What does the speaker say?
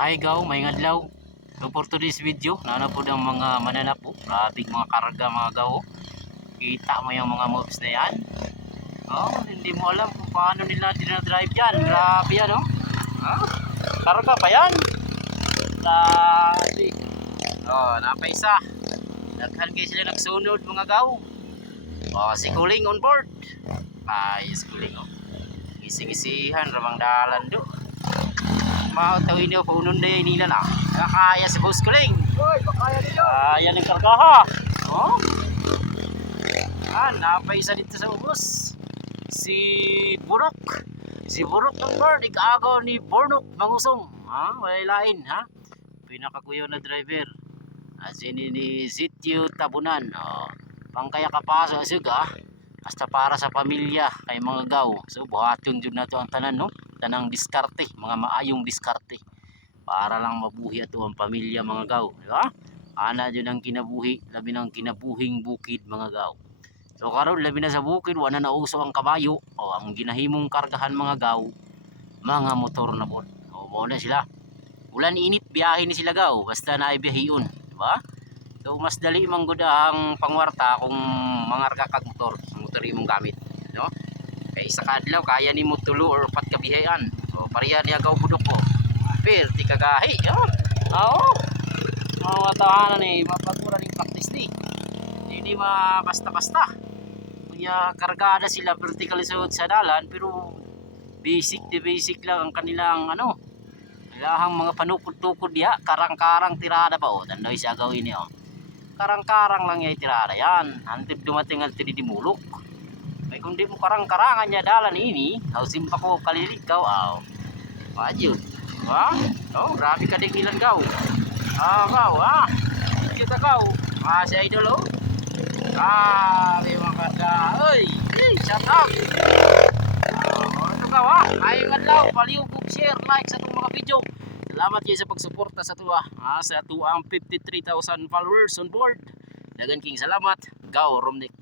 Hi gaw, may adlaw. So for today's video, nana po ng mga mananapo, grabing mga karga mga gaw. Kita mo yung mga moves na yan. Oh, hindi mo alam kung paano nila dinadrive yan. Grabe yan, oh. Karga pa yan. Grabe. Oh, napaisa. Naghan kayo sila nagsunod mga gaw. Oh, si Kuling on board. Ay, si Kuling, oh. Ising-isihan, ramang dalan do. Mautawin niyo pa unon day nila na. Nakakaya si Boss Kuling. Hoy, makaya nila. Yan ang kargaha. Oh. Napaisa dito sa ubos. Si Burok. Si Burok ng bird, ikaagaw ni Bornok Mangusong. Walay lain, ha? Pinakakuyaw na driver. Sini ni Zityo Tabunan. Pangkaya kapaso asig, hasta para sa pamilya kay mga gaw. So buhaton jud nato ang tanan, no? Tanang diskarte, mga maayong diskarte para lang mabuhi ato ang pamilya mga gaw, di ba? Ana jud ang kinabuhi, labi ng kinabuhing bukid mga gaw. So karon labi na sa bukid wala na uso ang kabayo o ang ginahimong kargahan mga gaw, mga motor na pod. O mo na sila. Ulan init biyahe ni sila gaw, basta naay biyahiyon, di ba? So mas dali man gud ang pangwarta kung mangarga kag motor, motor imong gamit, no? Kay isa ka adlaw kaya nimo tulo or pat kabihayan. So pareha niya gaw budok ko. Perti kagahi, mga tahanan ni mapagmura ning practice ni. Hindi basta-basta. Kunya kargada sila vertical sa dalan pero basic lang ang kanilang ilahang mga panukod-tukod diha, karang-karang tirada pa tandoy siya gawin ni Karang-karang lang yung tirada yan. Antip dumating ang tinidimulok. May kung di mo karang-karangan niya dalan ini, simpa ko kaliligaw, Majud. Grabe ka din ilan gaw. Gaw, kita gaw. Si idol, Grabe mga karga. Uy, shut up. Ito gaw, ayong adlaw, paliugog, share, like sa itong mga video. Salamat kayo sa pagsuporta sa tuwa. Sa tuwang 53,000 followers on board. Dagan king salamat. Gaw, Romnick.